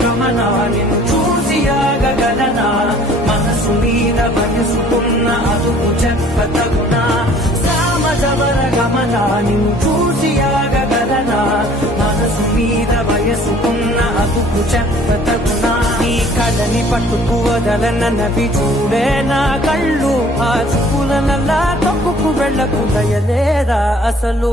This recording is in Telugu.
గమన నిన్ను చూసి ఆగగలనా మనసు మీద వయసుకున్న అదుపు చెప్పతగునా సామజవర గమన నిన్ను చూసి ఆగగలనా మనసు మీద వయసుకున్న అదుపు చెప్పతగునా నీ కళ్ళని పట్టుకు వదలనవి చూడే నా కళ్ళు ఆ చూపులనల్లా తప్పుకు వెళ్ళకు దయలేరా అసలు